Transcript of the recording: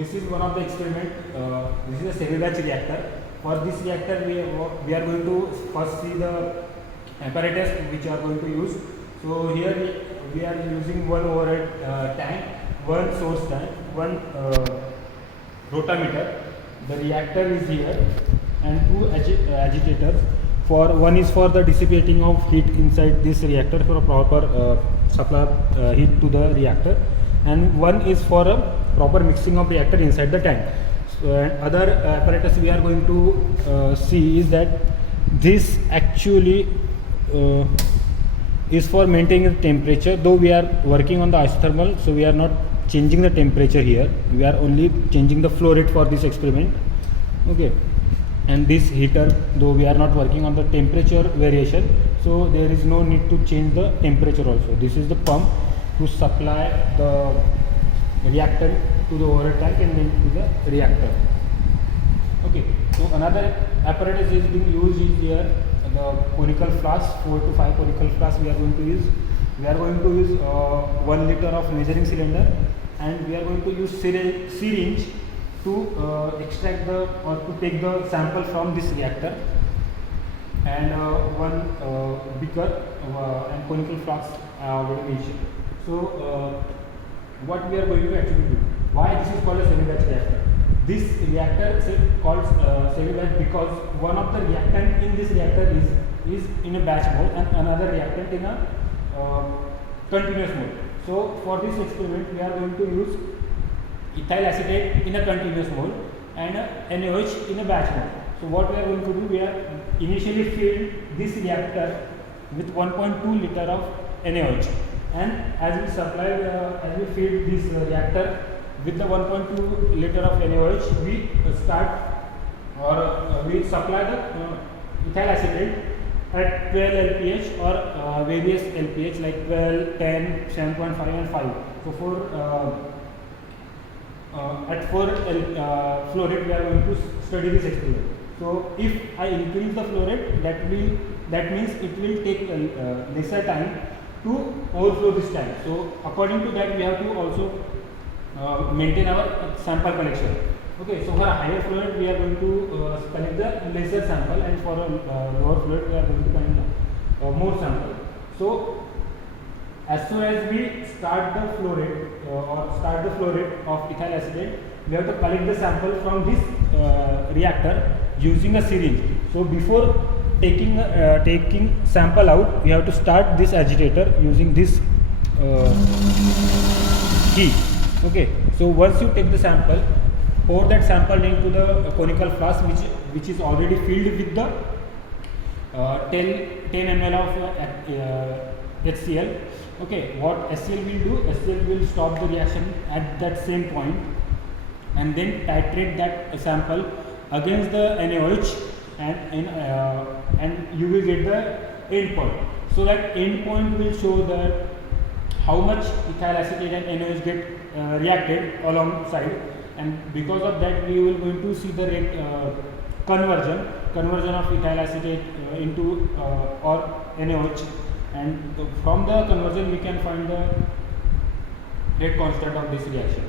this is one of the experiment. This is a semi-batch reactor. For this reactor, we are going to first see the apparatus which are going to use. So here we are using one overhead tank, one source tank, one rotameter. The reactor is here, and two agitators. For one is for the dissipating of heat inside this reactor for a proper supply heat to the reactor, and one is for a proper mixing of reactor inside the tank. So, other apparatus we are going to see is that this actually is for maintaining the temperature. Though we are working on the isothermal, so we are not changing the temperature here. We are only changing the flow rate for this experiment. Okay. And this heater, though we are not working on the temperature variation, so there is no need to change the temperature also. This is the pump to supply the reactor to the overhead tank and then to the reactor. Okay, so another apparatus is being used is here, the conical flask, 4 to 5 conical flask we are going to use. We are going to use 1 liter of measuring cylinder, and we are going to use syringe to extract the or to take the sample from this reactor, and one beaker and conical flask will be mentioned. So what we are going to actually do? Why this is called a semi-batch reactor? This reactor is called semi-batch because one of the reactant in this reactor is in a batch mode and another reactant in a continuous mode. So for this experiment we are going to use ethyl acetate in a continuous mode and NaOH in a batch mode. So what we are going to do, we are initially filled this reactor with 1.2 liter of NaOH, and as we supply as we fill this reactor with the 1.2 liter of NaOH, we start or we supply the ethyl acetate at 12 LPH or various LPH like 12, 10, 7.5 and 5. So for at 4 flow rate we are going to study this experiment. So if I increase the flow rate, that means it will take lesser time to overflow this tank. So according to that we have to also maintain our sample collection. Okay, so for a higher flow rate we are going to collect the lesser sample, and for a lower flow rate we are going to collect more sample. So as soon as we start the flow rate of ethyl acetate, we have to collect the sample from this reactor using a syringe. So before taking sample out, we have to start this agitator using this key. Okay, so once you take the sample, pour that sample into the conical flask which is already filled with the 10 ml of HCl. Okay, what HCl will do, HCl will stop the reaction at that same point and then titrate that sample against the NaOH, and you will get the end point. So that end point will show that how much ethyl acetate and NaOH get reacted alongside, and because of that we will going to see the rate conversion of ethyl acetate into or NaOH, and from the conversion we can find the rate constant of this reaction.